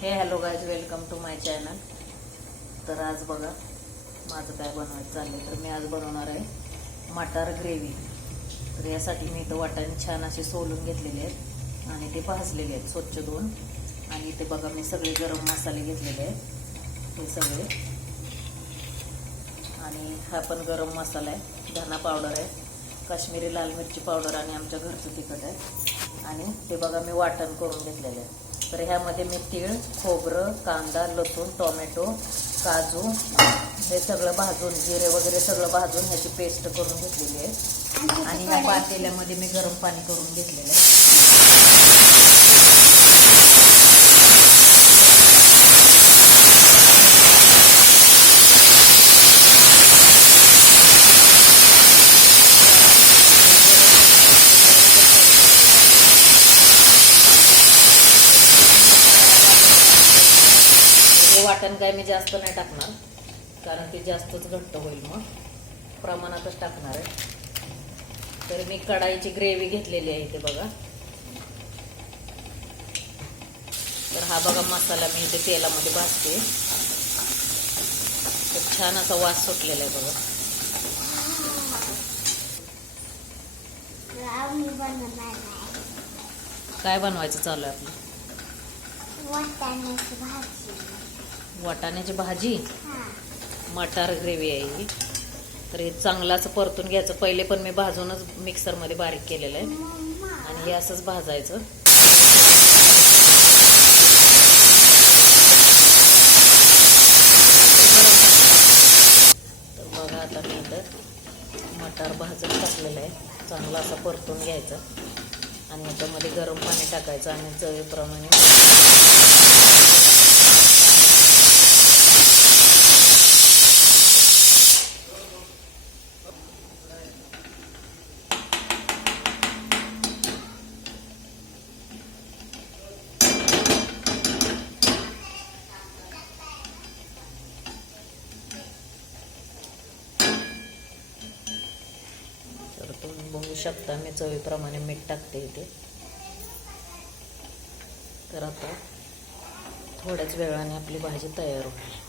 Hello guys, welcome to my channel. तर आज बघा माझं काय बनवायचं चाललं. तर मी आज बनवणार आहे मटार ग्रेव्ही. तर यासाठी मी इथं वाटाणे छान असे सोलून घेतलेले आहेत आणि ते भाजलेले आहेत स्वच्छ धुवून. आणि इथे बघा मी सगळे गरम मसाले घेतलेले आहेत, हे सगळे. आणि हा पण गरम मसाला आहे, धना पावडर आहे, काश्मीरी लाल मिरची पावडर आणि आमच्या घरचं तिखट आहे. आणि ते बघा मी वाटण करून घेतलेलं आहे. तर ह्यामध्ये मी तीळ, खोबरं, कांदा, लसूण, टोमॅटो, काजू हे सगळं भाजून, जिरे वगैरे सगळं भाजून ह्याची पेस्ट करून घेतलेली आहे. आणि या पातेल्यामध्ये मी गरम पाणी करून घेतलेलं आहे. वाटण काय मी जास्त नाही टाकणार, कारण ते जास्तच घट्ट होईल, मग प्रमाणातच टाकणार आहे. तर मी कढाईची ग्रेव्ही घेतलेली आहे इथे बघा. तर हा बघा मसाला मी इथे तेलामध्ये भाजते. तर छान असा वास सुटलेला आहे बघा. काय बनवायचं चालू आहे आपलं? वाटाण्याची भाजी. वाटाण्याची भाजी, मटार ग्रेव्ही आहे ही. तर हे चांगलं असं परतून घ्यायचं. पहिले पण मी भाजूनच मिक्सरमध्ये बारीक केलेलं आहे आणि हे असंच भाजायचं. तर बघा आता मी इथं मटार भाजून टाकलेलं आहे. चांगला असं परतून घ्यायचं आणि याच्यामध्ये गरम पाणी टाकायचं आणि चवीप्रमाणे तुम्ही बघू शकता मी चवीप्रमाणे मीठ टाकते इथे. तर आता थोड्याच वेळाने आपली भाजी तयार होईल.